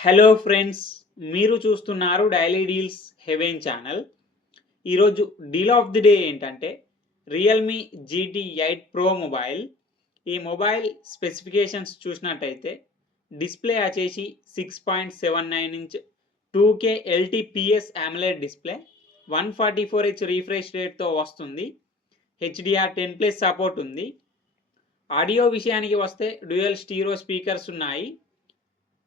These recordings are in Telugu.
హలో ఫ్రెండ్స్, మీరు చూస్తున్నారు డైలీ డీల్స్ హెవెన్ ఛానల్. ఈరోజు డీల్ ఆఫ్ ది డే ఏంటంటే రియల్మీ GT8 Pro మొబైల్. ఈ మొబైల్ స్పెసిఫికేషన్స్ చూసినట్టయితే డిస్ప్లే వచ్చేసి 6.79 inch 2K LTPS AMOLED display, 144Hz refresh రేట్తో వస్తుంది. HDR10+ సపోర్ట్ ఉంది. ఆడియో విషయానికి వస్తే డ్యూయల్ స్టీరియో స్పీకర్స్ ఉన్నాయి.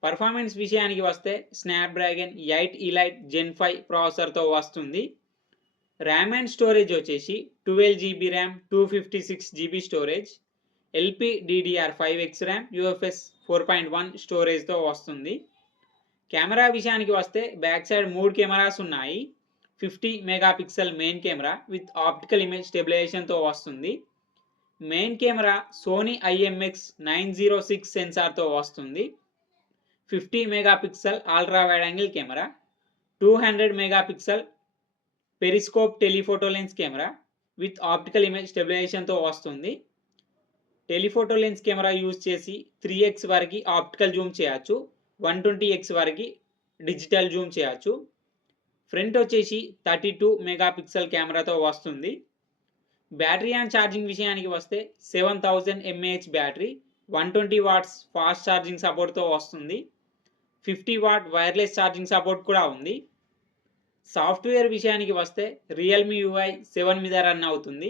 పర్ఫార్మెన్స్ విషయానికి వస్తే స్నాప్డ్రాగన్ 8 Elite Gen 5 ప్రాసెసర్తో వస్తుంది. ర్యామ్ అండ్ స్టోరేజ్ వచ్చేసి 12GB RAM, 256GB storage, LPDDR5X RAM, UFS 4.1 స్టోరేజ్తో వస్తుంది. కెమెరా విషయానికి వస్తే బ్యాక్ సైడ్ 3 కెమెరాస్ ఉన్నాయి. 50 megapixel main camera with optical image స్టెబిలైజేషన్తో వస్తుంది. మెయిన్ కెమెరా సోనీ IMX906 సెన్సార్తో వస్తుంది. 50 megapixel ultra wide angle camera, 200 megapixel periscope telephoto lens camera with optical image స్టెబిలైజేషన్తో వస్తుంది. టెలిఫోటో లెన్స్ కెమెరా యూజ్ చేసి 3x వరకు ఆప్టికల్ జూమ్ చేయొచ్చు, 120x వరకు డిజిటల్ జూమ్ చేయొచ్చు. ఫ్రంట్ వచ్చేసి 32 మెగాపిక్సెల్ కెమెరాతో వస్తుంది. బ్యాటరీ అండ్ ఛార్జింగ్ విషయానికి వస్తే 7000 mAh battery, 120 watts fast charging సపోర్ట్తో వస్తుంది. 50 వాట్ వైర్లెస్ ఛార్జింగ్ సపోర్ట్ కూడా ఉంది. సాఫ్ట్వేర్ విషయానికి వస్తే రియల్మీ UI 7 మీద రన్ అవుతుంది.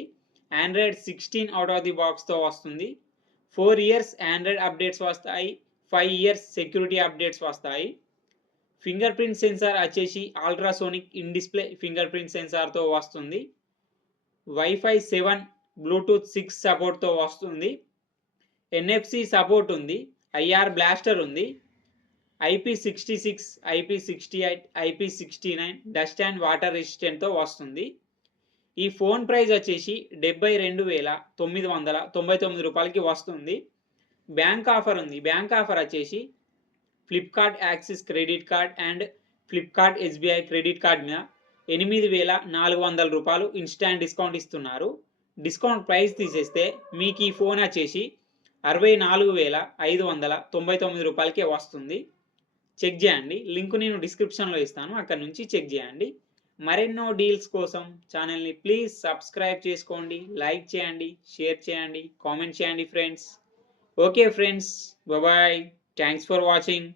ఆండ్రాయిడ్ 16 అవుట్ ఆఫ్ ది బాక్స్తో వస్తుంది. 4 ఇయర్స్ ఆండ్రాయిడ్ అప్డేట్స్ వస్తాయి, 5 ఇయర్స్ సెక్యూరిటీ అప్డేట్స్ వస్తాయి. ఫింగర్ ప్రింట్ సెన్సార్ వచ్చేసి ultrasonic in display fingerprint సెన్సార్తో వస్తుంది. Wi-Fi 7, బ్లూటూత్ 6 సపోర్ట్తో వస్తుంది. NFC సపోర్ట్ ఉంది. IR బ్లాస్టర్ ఉంది. IP66, IP68, IP69 dust and water రెసిస్టెంట్తో వస్తుంది. ఈ ఫోన్ ప్రైస్ వచ్చేసి 72,999 రూపాయలకి వస్తుంది. బ్యాంక్ ఆఫర్ ఉంది. బ్యాంక్ ఆఫర్ వచ్చేసి Flipkart axis credit card and Flipkart SBI credit card మీద 8,400 రూపాయలు ఇన్స్టాంట్ డిస్కౌంట్ ఇస్తున్నారు. డిస్కౌంట్ ప్రైస్ తీసేస్తే మీకు ఈ ఫోన్ వచ్చేసి 64,599 రూపాయలకే వస్తుంది. చెక్ చేయండి. లింక్ నేను డిస్క్రిప్షన్లో ఇస్తాను, అక్కడ నుంచి చెక్ చేయండి. మరెన్నో డీల్స్ కోసం ఛానల్ని ప్లీజ్ సబ్స్క్రైబ్ చేసుకోండి, లైక్ చేయండి, షేర్ చేయండి, కామెంట్ చేయండి friends. Okay friends, bye. Thanks for watching.